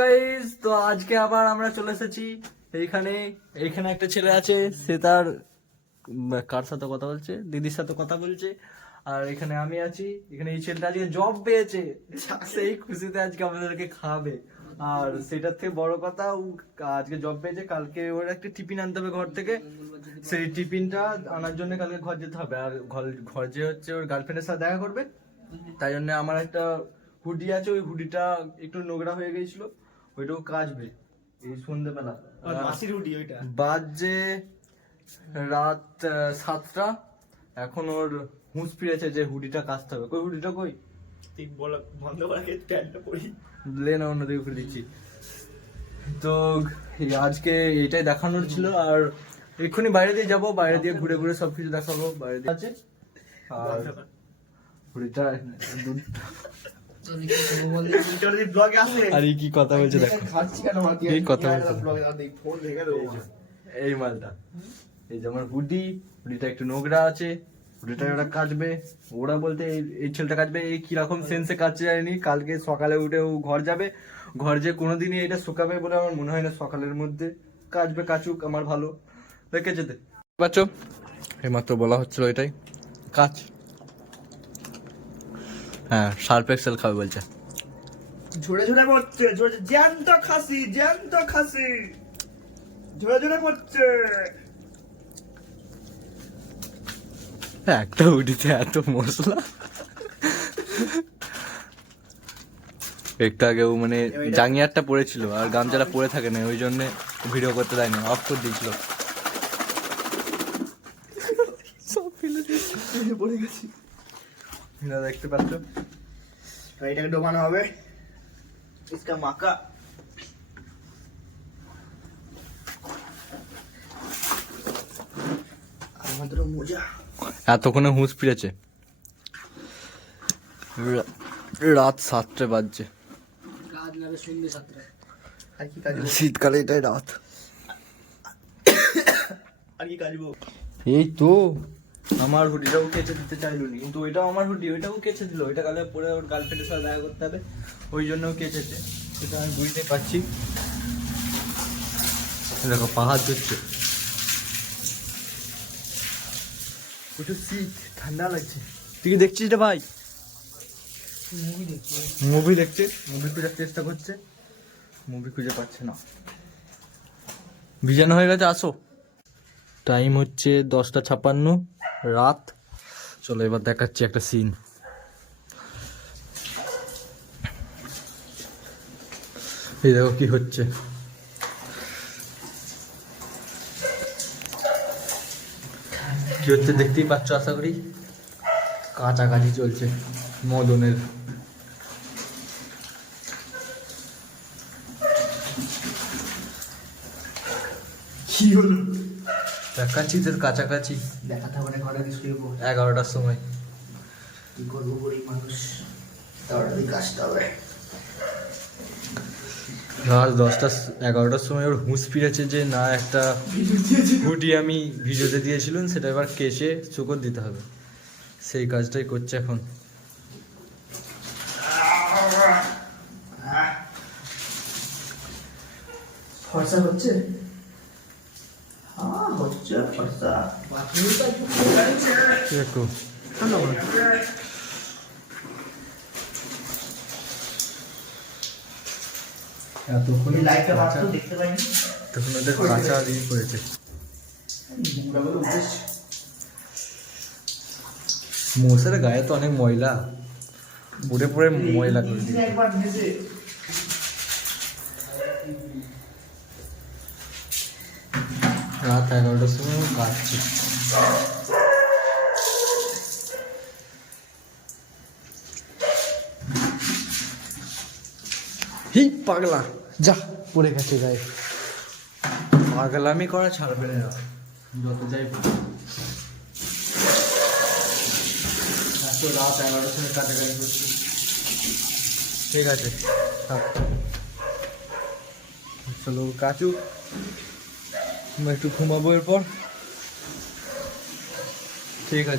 Guys, তো আজকে আবার আমরা চলে এসেছি এইখানে। এইখানে একটা ছেলে আছে, সে তার কার সাথে কথা বলছে, দিদির সাথে কথা বলছে। আর এখানে আমি আছি। এখানে এই ছেলেটা আজকে জব পেয়েছে, সেই খুশিতে আজকে আমাদেরকে খাওয়াবে। আর সেটার থেকে বড় কথা, ও আজকে জব পেয়েছে, কালকে ওর একটা টিফিন আনতে হবে ঘর থেকে। সেই টিফিনটা আনার জন্য কালকে ঘর যেতে হবে। আর ঘর যে হচ্ছে ওর গার্লফ্রেন্ডের সাথে দেখা করবে, তাই জন্য আমার একটা হুডি আছে, ওই হুডিটা একটু নোংরা হয়ে গেছিল, ওইটাও কাচবে এই সন্ধ্যেবেলা। মাসির হুডি ওইটা। বাজে রাত 7টা। এখন ওর হুঁশ ফিরেছে যে হুডিটা কাচতে হবে। কই হুডিটা কই? ঠিক বলা বন্ধ করে স্ট্যান্ডটা পড়ি। লে না, অন্যদিকে খুলে দিচ্ছি। তো আজকে এইটাই দেখানোর ছিল। আর এক্ষুনি বাইরে দিয়ে যাবো, বাইরে দিয়ে ঘুরে ঘুরে সবকিছু দেখাবো। বাইরে দিয়ে আছে আর হুডিটা আর কি কথা বলছে দেখো, এই কথা বলছে এই মালটা। এই যে আমার হুডিটা একটু নোংরা আছে, হুডিটা ওরা কাচবে। ওরা বলতে এই ছেলেটা কাচবে। এই কিরকম সেন্সে কাচতে যায়নি, কালকে সকালে উঠে ও ঘর যাবে, ঘর যে কোনোদিনই এটা শুকাবে বলে আমার মনে হয় না। সকালের মধ্যে কাচবে, কাচুক, আমার ভালো দেখে যেতে পাচ্ছ। এইমাত্র বলা হচ্ছিল এটাই কাচ। হ্যাঁ, শার্প এক্সেল খাবে বলছে। ঝরে ঝরে পড়ছে, জ্যান্ত খাসি ঝরে ঝরে পড়ছে। একটা উঠিতে এত মশলা। একটু আগেও মানে জাঙ্গিয়ারটা পড়েছিল আর গামছাটা পরে থাকে না, ওই জন্য ভিডিও করতে দেয়নি, অফ করে দিয়েছিল। পড়ে গেছি। দেখতে পাচ্ছ, এটাকে ডোবানো হবে। इसका माका আমাদের মজা। এতক্ষণে হুঁশ ফিরেছে। রাত 7টা বাজছে। আর কি কাজবো? শীতকালে এটাই রাত। আর কি কাজবো? এই তো আমার হুডিটাও কেচে দিতে চাইলো নি, কিন্তু ওইটাও আমার হুডি, ওইটাও কেচে দিল। ওইটা কালে পরে ওর গার্লফ্রেন্ডের সাথে দেখা করতে হবে, ওই জন্যও কেচেছে। সেটা আমি বুঝতে পারছি। দেখো পাহাড় ধরছে, প্রচুর শীত, ঠান্ডা লাগছে। তুই কি দেখছিস রে ভাই? মুভি দেখছে, মুভি খোঁজার চেষ্টা করছে, মুভি খুঁজে পাচ্ছে না। ভিজানো হয়ে গেছে, আসো। টাইম হচ্ছে 10:56 রাত। চলো এবার দেখাচ্ছি একটা সিন। এই দেখো কি হচ্ছে। কি হচ্ছে দেখতেই পাচ্ছ আশা করি। কাছাকাছি চলছে মদনের। কি হলো? দেখাচ্ছি তোর কাছাকাছি। দেখাতে হবে না, ঘরে কিছু 11টার সময়। কি করবো, গরিব মানুষ, তাড়াতাড়ি কাজটা হবে। রাত 11টার সময় ওর হুঁশ ফিরেছে যে না, একটা হুডি আমি ভিডিওতে দিয়েছিলাম, সেটা এবার কেচে চুকর দিতে হবে। সেই কাজটাই করছে এখন। ফর্সা হচ্ছে? হ্যাঁ হচ্ছে ফর্সা। একটু এতক্ষণ লাইটটা মাত্র দেখতে পাইনি। তখন ওদের কাঁচা দিয়ে করেছে। মোষের গায়ে তো অনেক ময়লা, পুরে পুরে ময়লা করে দিয়েছে। একবার ভেজে রাত 11টার সময় কাটছে। হি পাগলা, যা পড়ে গেছে গায়ে। পাগলামি করা ছাড়বে না যত যাই বলি। এত রাত 11টার সময় কাটাকাটি করছি। ঠিক আছে থাক, চলো কাচু, একটু ঘুমাবো এরপর। ঠিক আছে।